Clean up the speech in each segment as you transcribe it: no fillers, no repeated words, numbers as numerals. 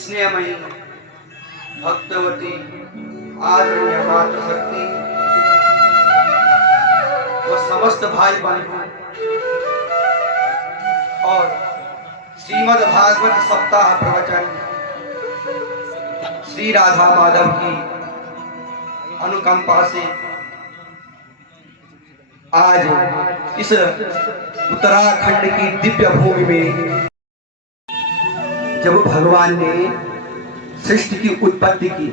स्नेहमयी भक्तवती आदरणीय माता शक्ति व समस्त भाई बहनों और श्रीमद् भागवत सप्ताह प्रवचन श्री राधा माधव की अनुकंपा से आज इस उत्तराखंड की दिव्य भूमि में जब भगवान ने सृष्टि की उत्पत्ति की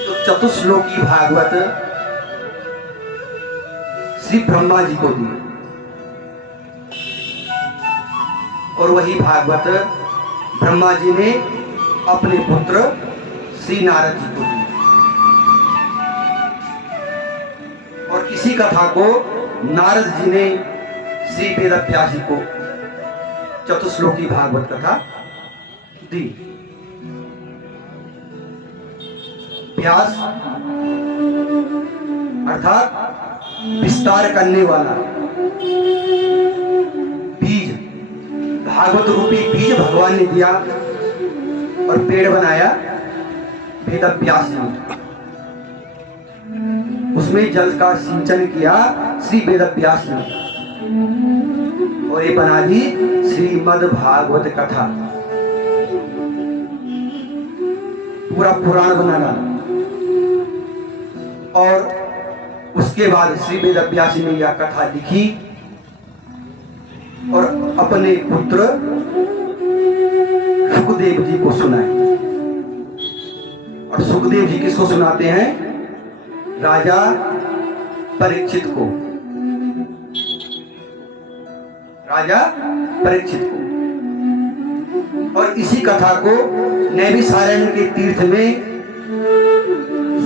तो चतुश्लोकी भागवत श्री ब्रह्मा जी को दी और वही भागवत ब्रह्मा जी ने अपने पुत्र श्री नारद जी को दी और इसी कथा को नारद जी ने श्री वेदव्यास जी को चतुश्लोकी भागवत कथा दी। व्यास अर्थात विस्तार करने वाला बीज, भागवत रूपी बीज भगवान ने दिया और पेड़ बनाया वेदव्यास जी ने। उसमें जल का सिंचन किया श्री वेदव्यास जी ने और ये बना दी श्रीमद् भागवत कथा। पूरा पुराण बना डाला और उसके बाद श्री वेदव्यास जी ने यह कथा लिखी और अपने पुत्र सुखदेव जी को सुनाई। और सुखदेव जी किसको सुनाते हैं? राजा परीक्षित को, राजा परीक्षित को। और इसी कथा को नैमिषारण्य के तीर्थ में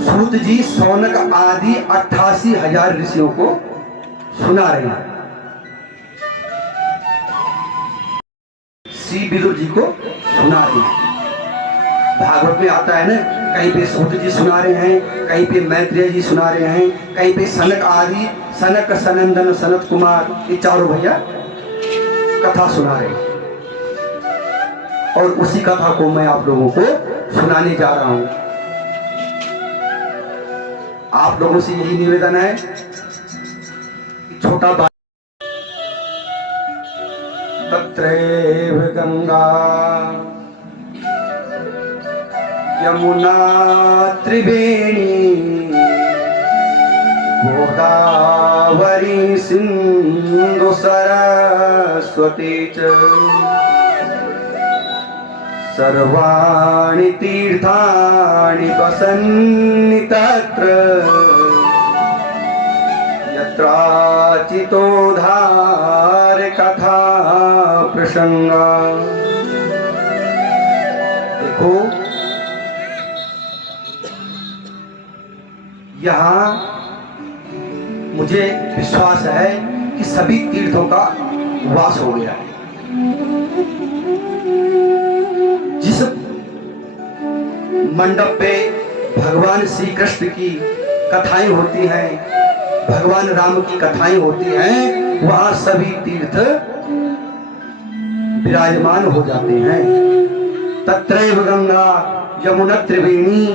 सूत जी, सौनक आदि 88,000 ऋषियों को सुना रहे हैं। श्री विदुर जी को सुना रहे हैं। भागवत में आता है ना, कहीं पे सूत जी सुना रहे हैं, कहीं पे मैत्रेय जी सुना रहे हैं, कहीं पे सनक आदि, सनक, सनंदन, सनत कुमार, ये चारों भैया कथा सुना रहे हैं। और उसी कथा को मैं आप लोगों को सुनाने जा रहा हूं। आप लोगों से यही निवेदन है कि छोटा बात, तत्रैव गंगा यमुना त्रिवेणी गोदावरी सिंधु सरस्वती च सर्वाणि तीर्थानि वसन्ति तत्र यत्राचितो धार कथा प्रसंगा। देखो यहाँ मुझे विश्वास है कि सभी तीर्थों का वास हो गया है। जिस मंडप पे भगवान श्री कृष्ण की कथाएं होती हैं, भगवान राम की कथाएं होती हैं, वहां सभी तीर्थ विराजमान हो जाते हैं। तत्रैव गंगा यमुना त्रिवेणी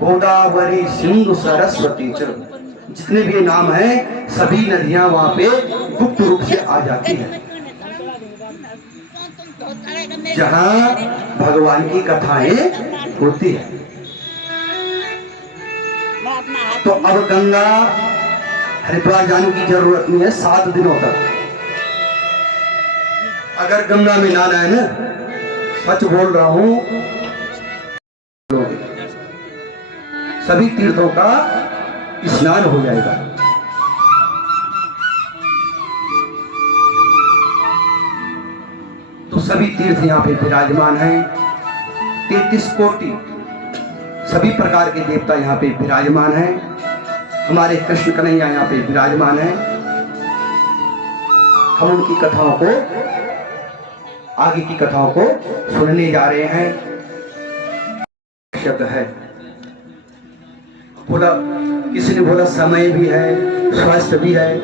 गोदावरी सिंधु सरस्वती च, जितने भी नाम हैं सभी नदियां वहां पे गुप्त रूप से आ जाती हैं। जहां भगवान की कथाएं होती है। तो अब गंगा हरिद्वार जाने की जरूरत नहीं है 7 दिनों तक। अगर गंगा में नहाना है ना, सच बोल रहा हूं, सभी तीर्थों का स्नान हो जाएगा। तो सभी तीर्थ यहाँ पे विराजमान हैं। 33 कोटि सभी प्रकार के देवता यहाँ पे विराजमान हैं। हमारे कृष्ण कन्हैया यहाँ पे विराजमान हैं। हम उनकी कथाओं को, आगे की कथाओं को सुनने जा रहे हैं। शब्द है बोला, किसी ने बोला समय भी है, स्वास्थ्य भी है,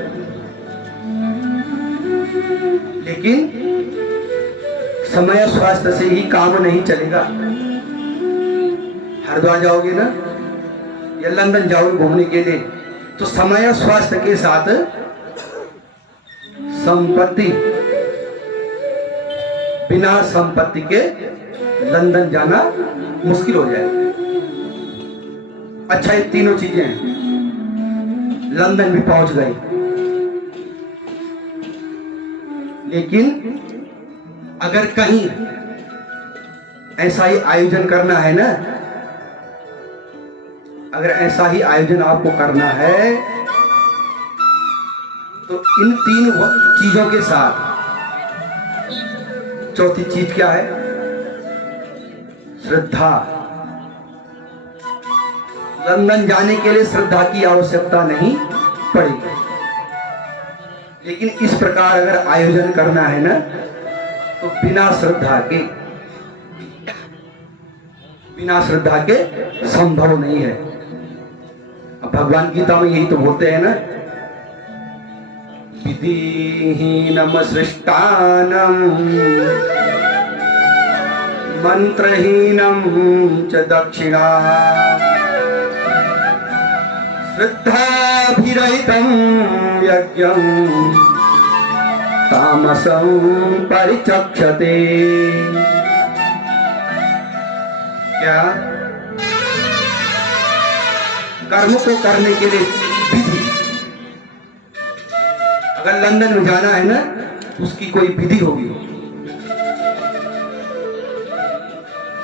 लेकिन समय और स्वास्थ्य से ही काम नहीं चलेगा। हरिद्वार जाओगे ना या लंदन जाओगे घूमने के लिए, तो समय और स्वास्थ्य के साथ संपत्ति, बिना संपत्ति के लंदन जाना मुश्किल हो जाएगा। अच्छा ये तीनों चीजें हैं। लंदन भी पहुंच गए, लेकिन अगर कहीं ऐसा ही आयोजन करना है ना, अगर ऐसा ही आयोजन आपको करना है तो इन तीन चीजों के साथ चौथी चीज क्या है? श्रद्धा। लंदन जाने के लिए श्रद्धा की आवश्यकता नहीं पड़ेगी, लेकिन इस प्रकार अगर आयोजन करना है ना तो बिना श्रद्धा के संभव नहीं है। अब भगवान गीता में यही तो बोलते हैं ना, विधिहीनम सृष्टानम मंत्रहीनम च दक्षिणा श्रद्धाभिरहितं यज्ञं तामसं परिचक्षते। क्या? कर्म को करने के लिए विधि। अगर लंदन में जाना है ना उसकी कोई विधि होगी।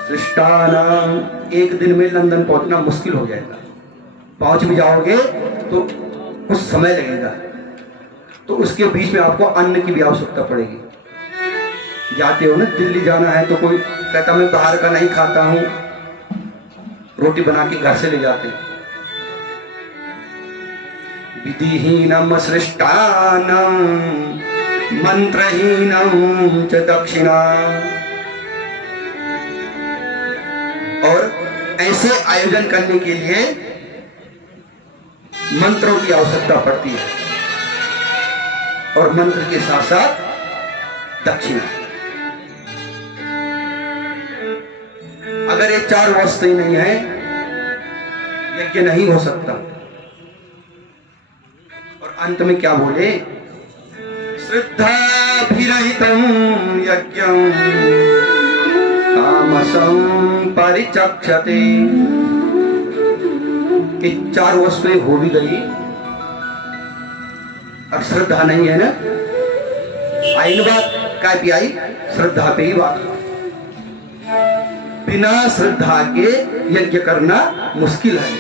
सृष्टानाम, एक दिन में लंदन पहुंचना मुश्किल हो जाएगा। पहुंच भी जाओगे तो कुछ समय लगेगा, तो उसके बीच में आपको अन्न की भी आवश्यकता पड़ेगी। जाते हो ना, दिल्ली जाना है तो कोई कहता मैं बाहर का नहीं खाता हूं, रोटी बना के घर से ले जाते हैं। विधिहीनम सृष्टानम मंत्रहीनम च दक्षिणा। और ऐसे आयोजन करने के लिए मंत्रों की आवश्यकता पड़ती है, और मंत्र के साथ साथ दक्षिणा। अगर ये चार वस्तुएं नहीं है, यज्ञ नहीं हो सकता। और अंत में क्या बोले? श्रद्धाभिरहितं यज्ञं तामसं परिचक्षते। कि चार वस्तुएं हो भी गई और श्रद्धा नहीं है ना, आई न बात क्या भी आई? श्रद्धा पे ही बात। बिना श्रद्धा के यज्ञ करना मुश्किल है।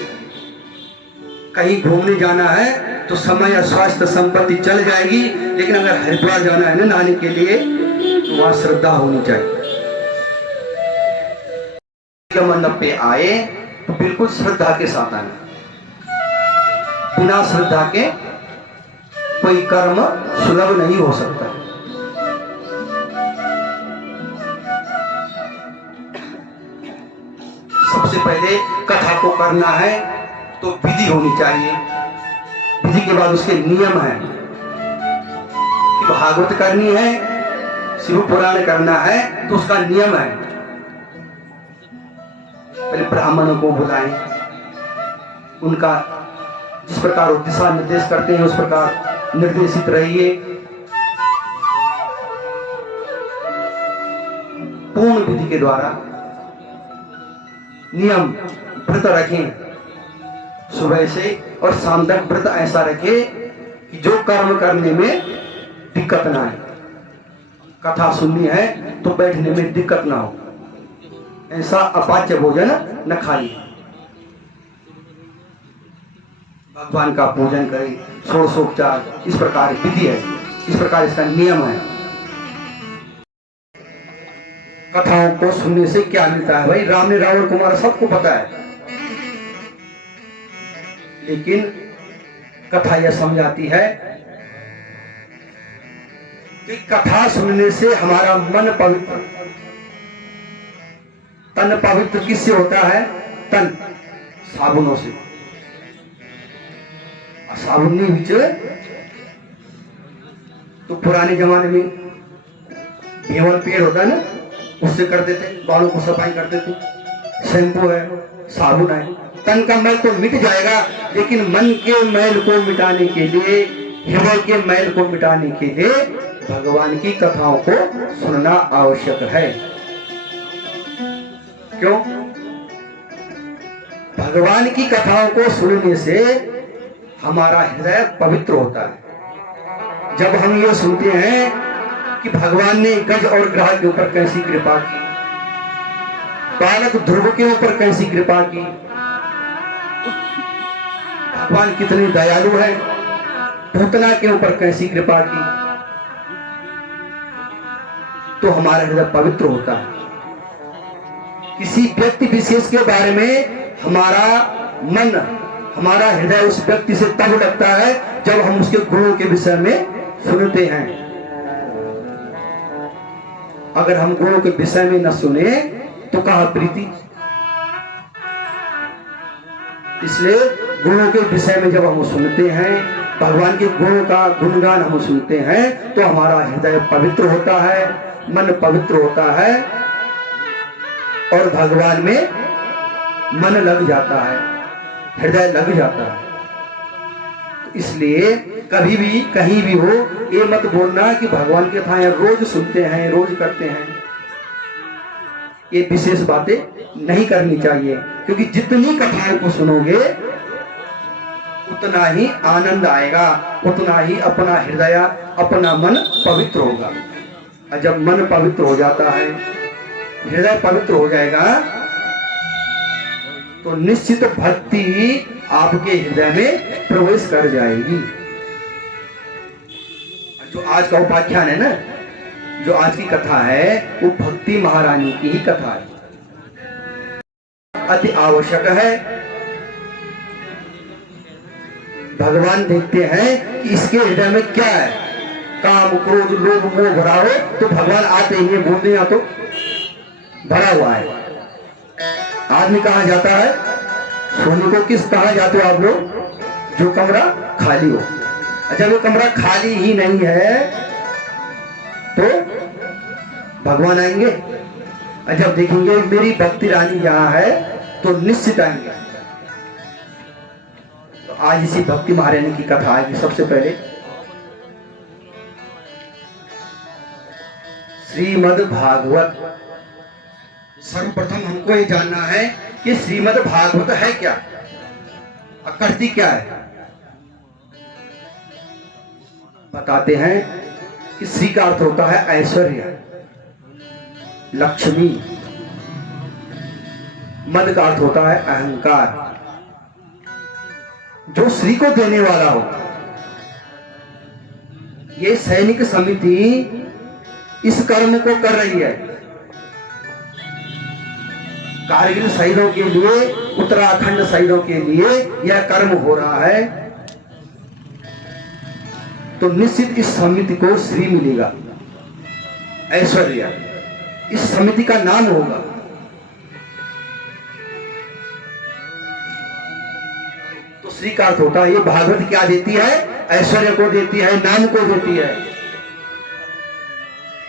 कहीं घूमने जाना है तो समय या स्वास्थ्य संपत्ति चल जाएगी, लेकिन अगर हरिद्वार जाना है ना नहाने के लिए तो वहां श्रद्धा होनी चाहिए। मंडप पे आए तो बिल्कुल श्रद्धा के साथ आना। बिना श्रद्धा के कोई कर्म सुलभ नहीं हो सकता। सबसे पहले कथा को करना है तो विधि होनी चाहिए। विधि के बाद उसके नियम है कि भागवत करनी है, शिव पुराण करना है तो उसका नियम है। पहले ब्राह्मणों को बुलाएं, उनका जिस प्रकार वो दिशा निर्देश करते हैं उस प्रकार निर्देशित रहिए। पूर्ण विधि के द्वारा नियम व्रत रखें, सुबह से और शाम तक व्रत ऐसा रखें कि जो कर्म करने में दिक्कत ना आए। कथा सुननी है तो बैठने में दिक्कत ना हो, ऐसा अपाच्य भोजन न खाइए। भगवान का पूजन करें, षोडशोपचार, इस प्रकार विधि है, इस प्रकार इसका नियम है। कथाओं को सुनने से क्या मिलता है भाई? राम ने रावण को मारा, सबको पता है, लेकिन कथा यह समझाती है कि कथा सुनने से हमारा मन पवित्र, तन पवित्र किससे होता है? तन साबुनों से। साबुन नहीं बिचे तो पुराने जमाने में भेवल पेड़ होता है ना, उससे करते थे, बालों को सफाई करते थे। शैम्पू है, साबुन है, तन का मैल तो मिट जाएगा, लेकिन मन के मैल को मिटाने के लिए, हृदय के मैल को मिटाने के लिए भगवान की कथाओं को सुनना आवश्यक है। क्यों? भगवान की कथाओं को सुनने से हमारा हृदय पवित्र होता है। जब हम ये सुनते हैं कि भगवान ने गज और ग्रह के ऊपर कैसी कृपा की, बालक ध्रुव के ऊपर कैसी कृपा की, भगवान कितने दयालु है, पूतना के ऊपर कैसी कृपा की, तो हमारा हृदय पवित्र होता है। किसी व्यक्ति विशेष के बारे में हमारा मन, हमारा हृदय उस व्यक्ति से तब लगता है जब हम उसके गुणों के विषय में सुनते हैं। अगर हम गुणों के विषय में न सुने तो कहां प्रीति। इसलिए गुणों के विषय में जब हम सुनते हैं, भगवान के गुणों का गुणगान हम सुनते हैं, तो हमारा हृदय पवित्र होता है, मन पवित्र होता है और भगवान में मन लग जाता है, हृदय लग जाता है। इसलिए कभी भी कहीं भी हो, ये मत बोलना कि भगवान की कथाएं रोज सुनते हैं, रोज करते हैं। ये विशेष बातें नहीं करनी चाहिए, क्योंकि जितनी कथाओं को सुनोगे उतना ही आनंद आएगा, उतना ही अपना हृदय, अपना मन पवित्र होगा। और जब मन पवित्र हो जाता है, हृदय पवित्र हो जाएगा, तो निश्चित भक्ति आपके हृदय में प्रवेश कर जाएगी। जो आज का उपाख्यान है ना, जो आज की कथा है, वो भक्ति महारानी की ही कथा है, अति आवश्यक है। भगवान देखते हैं कि इसके हृदय में क्या है, काम क्रोध लोभ मोह भरा हो तो भगवान आते ही बोलते हैं, तो भरा हुआ है। आदमी कहां जाता है, सोने को किस कहां जाते हो आप लोग, जो कमरा खाली हो। जब वो कमरा खाली ही नहीं है तो भगवान आएंगे। जब देखेंगे मेरी भक्ति रानी यहां है तो निश्चित आएंगे। तो आज इसी भक्ति महारानी की कथा आएगी। सबसे पहले श्रीमद् भागवत। सर्वप्रथम हमको ये जानना है कि श्रीमद् भागवत है क्या, करती क्या है। बताते हैं कि श्री का अर्थ होता है ऐश्वर्य, लक्ष्मी। मद का अर्थ होता है अहंकार, जो श्री को देने वाला हो। ये सैनिक समिति इस कर्म को कर रही है। कारगिल शहीदों के लिए, उत्तराखंड शहीदों के लिए यह कर्म हो रहा है, तो निश्चित इस समिति को श्री मिलेगा, ऐश्वर्य। इस समिति का नाम होगा। तो श्री का अर्थ होता है, ये भागवत क्या देती है, ऐश्वर्य को देती है, नाम को देती है।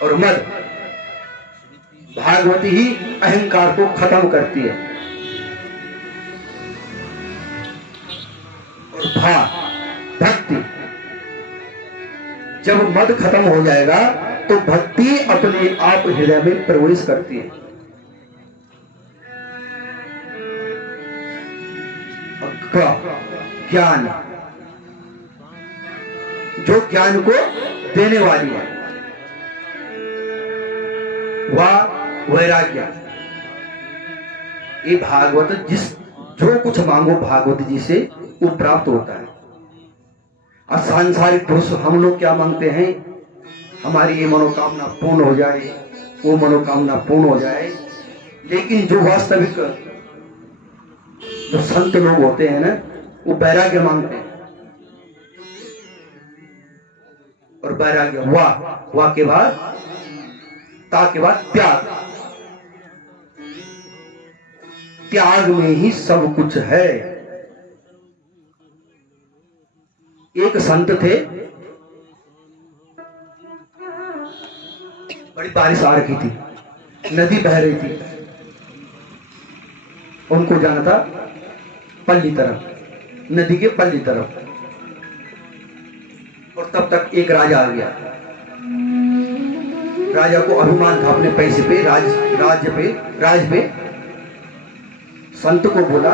और मद, भागवती ही अहंकार को खत्म करती है। और भा, भक्ति। जब मद खत्म हो जाएगा तो भक्ति अपने आप हृदय में प्रवेश करती है। ज्ञान, जो ज्ञान को देने वाली है। वह वैराग्य। ये भागवत जो कुछ मांगो भागवत जी से वो प्राप्त होता है। और सांसारिक पुरुष हम लोग क्या मांगते हैं, हमारी ये मनोकामना पूर्ण हो जाए, वो मनोकामना पूर्ण हो जाए। लेकिन जो वास्तविक जो संत लोग होते हैं ना, वो वैराग्य मांगते हैं। और वैराग्य वाह के बाद, ता के बाद त्याग। त्याग में ही सब कुछ है। एक संत थे, बड़ी बारिश आ रही थी, नदी बह रही थी। उनको जाना था पल्ली तरफ, नदी के पल्ली तरफ। और तब तक एक राजा आ गया। राजा को अभिमान था अपने पैसे पे, राज पे। संत को बोला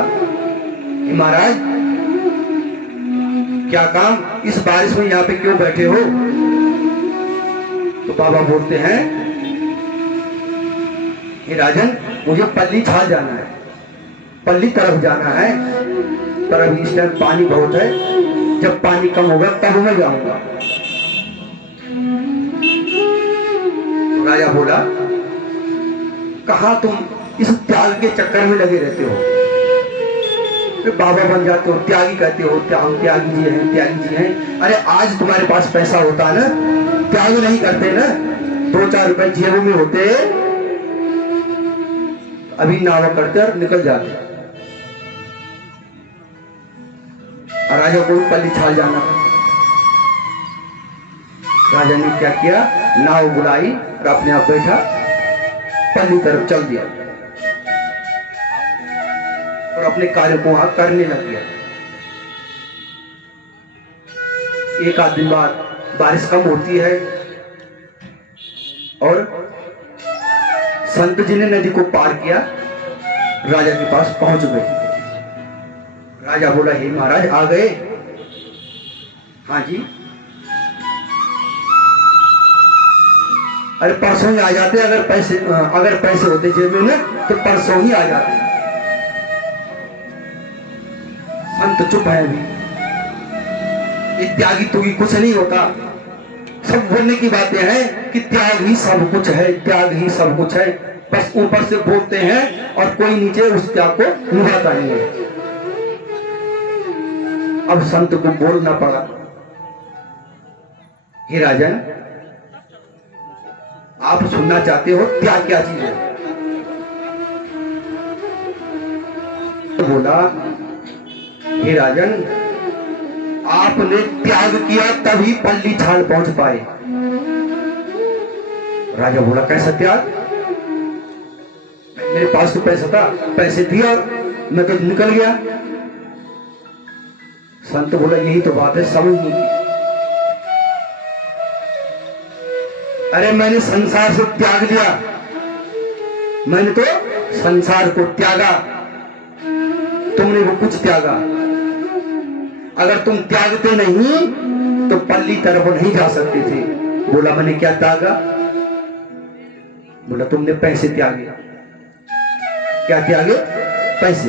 महाराज क्या काम, इस बारिश में यहाँ पे क्यों बैठे हो? तो बाबा बोलते हैं, हे राजन, मुझे पल्ली छाल जाना है, पल्ली तरफ जाना है, पर अभी इस टाइम पानी बहुत है, जब पानी कम होगा तब मैं जाऊंगा। तो राजा बोला, कहां तुम इस त्याग के चक्कर में लगे रहते हो, फिर बाबा बन जाते हो, त्यागी कहते हो, त्यागी जी हैं, त्यागी जी हैं। अरे आज तुम्हारे पास पैसा होता ना, त्याग नहीं करते ना, 2-4 रुपए जेब में होते, अभी नाव करते और निकल जाते। और राजा को पल्ली छाल जाना था। राजा ने क्या किया, नाव बुलाई और अपने आप बैठा, पल्ली तरफ चल दिया और अपने कार्य को वहां करने लग गया। एक आध दिन बाद बारिश कम होती है और संत जी ने नदी को पार किया, राजा के पास पहुंच गए। राजा बोला, हे महाराज आ गए? हाँ जी। अरे परसों ही आ जाते, अगर पैसे होते जेब में तो परसों ही आ जाते। संत चुप है अभी, ये त्यागी तुगी कुछ नहीं होता, सब बोलने की बातें हैं कि त्याग ही सब कुछ है, त्याग ही सब कुछ है, बस ऊपर से बोलते हैं और कोई नीचे उस त्याग को निभाता नहीं है। अब संत को बोलना पड़ा, हे राजन, आप सुनना चाहते हो त्याग क्या चीज है? तो बोला, हे राजन, आपने त्याग किया तभी पल्ली छाल पहुंच पाए। राजा बोला, कैसा त्याग? मेरे पास तो पैसा था, पैसे दिए और मैं तो निकल गया। संत बोला, यही तो बात है, समझ नहीं। अरे मैंने संसार से त्याग लिया, मैंने तो संसार को त्यागा, तुमने वो कुछ त्यागा। अगर तुम त्यागते नहीं तो पल्ली तरफ नहीं जा सकते थे। बोला, मैंने क्या त्यागा? बोला, तुमने पैसे त्यागे। क्या त्यागे? पैसे।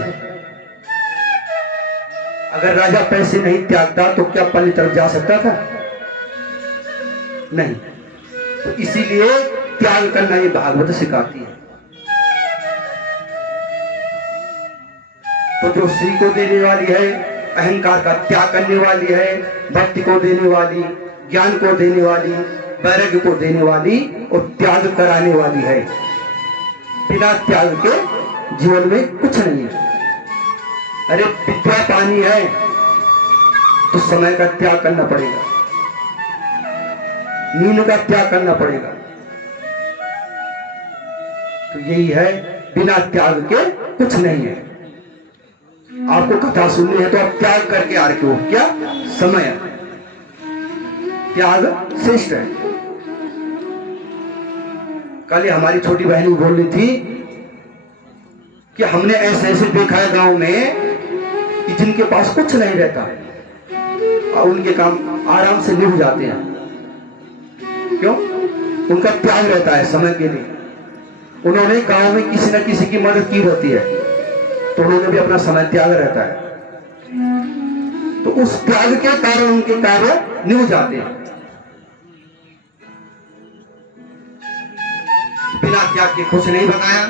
अगर राजा पैसे नहीं त्यागता तो क्या पल्ली तरफ जा सकता था? नहीं। तो इसीलिए त्याग करना ये भागवत सिखाती है। तो जो श्री को देने वाली है, अहंकार का त्याग करने वाली है, भक्ति को देने वाली, ज्ञान को देने वाली, वैराग्य को देने वाली और त्याग कराने वाली है। बिना त्याग के जीवन में कुछ नहीं है। अरे विद्या पानी है तो समय का त्याग करना पड़ेगा, नींद का त्याग करना पड़ेगा। तो यही है, बिना त्याग के कुछ नहीं है। आपको कथा सुननी है तो आप त्याग करके आ रखे हो। क्या? समय। त्याग श्रेष्ठ है। कल हमारी छोटी बहन बोल रही थी कि हमने ऐसे ऐसे देखा है गांव में कि जिनके पास कुछ नहीं रहता और उनके काम आराम से निभ जाते हैं। क्यों? उनका त्याग रहता है समय के लिए। उन्होंने गांव में किसी न किसी की मदद की होती है तो उन्होंने भी अपना समय त्याग रहता है, तो उस त्याग के कारण उनके कार्य निभ जाते हैं। बिना त्याग के कुछ नहीं बताया।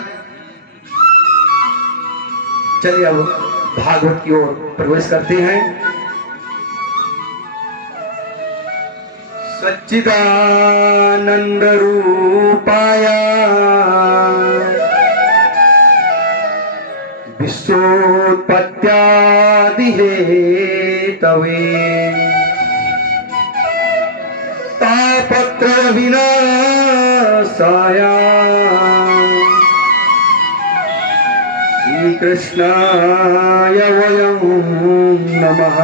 चलिए अब भागवत की ओर प्रवेश करते हैं। सच्चिदानंद रूपाय विश्वोत्पत्त्यादि हेतवे तापत्रय विनाशाय श्री कृष्णाय वयं नमः।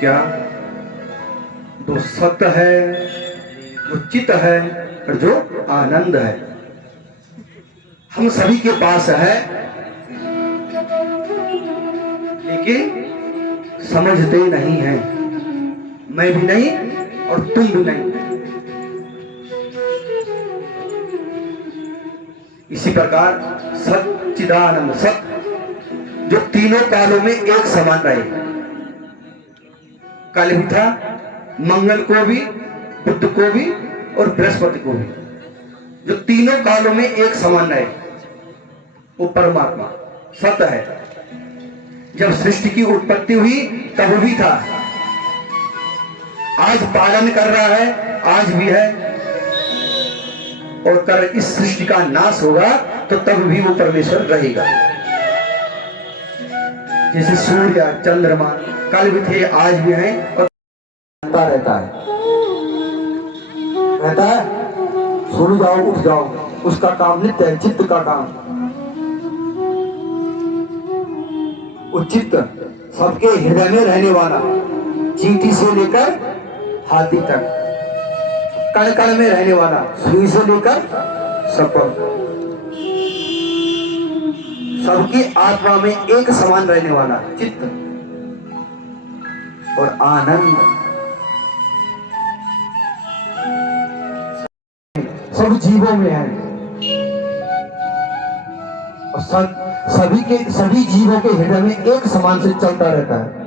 क्या? जो सत्य है, जो चित है और जो आनंद है, हम सभी के पास है, बल्कि समझते नहीं हैं। मैं भी नहीं और तुम भी नहीं। इसी प्रकार सच्चिदानंद सत्य जो तीनों कालों में एक समान रहे, कल भी था, मंगल को भी, बुध को भी और बृहस्पति को भी, जो तीनों कालों में एक समान रहे, वो परमात्मा सत्य है। जब सृष्टि की उत्पत्ति हुई तब भी था, आज पालन कर रहा है, आज भी है, और कर इस सृष्टि का नाश होगा तो तब भी वो परमेश्वर रहेगा। जैसे सूर्य चंद्रमा कल भी थे, आज भी हैं और रहता है। सो जाओ उठ जाओ, उसका काम नित्य है, चित्त का काम। वो चित्त सबके हृदय में रहने वाला, चींटी से लेकर हाथी तक, कण कण में रहने वाला, सुई से लेकर सफल, सबकी आत्मा में एक समान रहने वाला चित्त और आनंद सब जीवों में है। और सभी जीवों के हृदय में एक समान से चलता रहता है।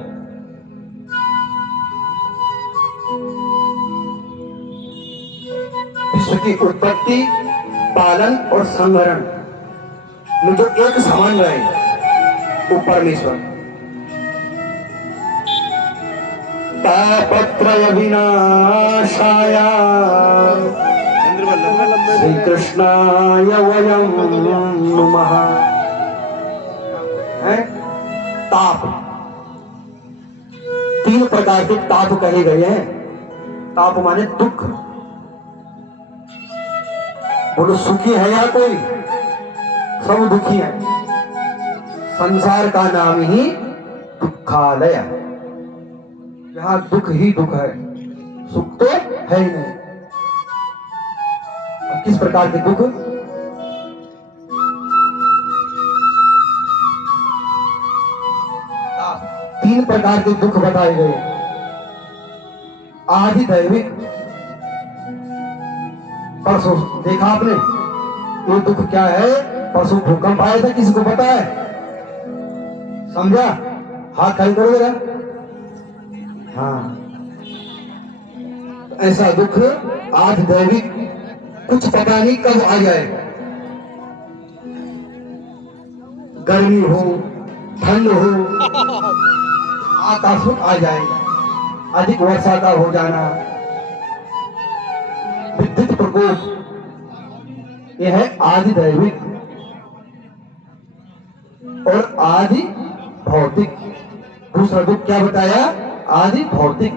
विश्व की उत्पत्ति, पालन और संहरण में जो एक समान रहे, वो परमेश्वर। तापत्रय विनाशाय श्री कृष्णाय वयं नमः। ताप, तीन प्रकार के ताप कहे गए हैं। ताप माने दुख। बोलो सुखी है या कोई? सब दुखी है। संसार का नाम ही दुखालय, यहां दुख ही दुख है, सुख तो है ही नहीं। किस प्रकार के दुख? तीन प्रकार के दुख बताए गए। आदि दैविक, परसों देखा आपने ये दुख क्या है? परसों भूकंप आया था, किसी को पता है? समझा? हाथ खाली करो जरा। हाँ, ऐसा दुख आदि दैविक, कुछ पता नहीं कब आ जाए। गर्मी हो, ठंड हो, आकस्मिक आ जाए, अधिक वर्षा का हो जाना, विद्युत प्रकोप, यह है आदि दैविक। और आदि भौतिक, दूसरा दुख क्या बताया? आदि भौतिक।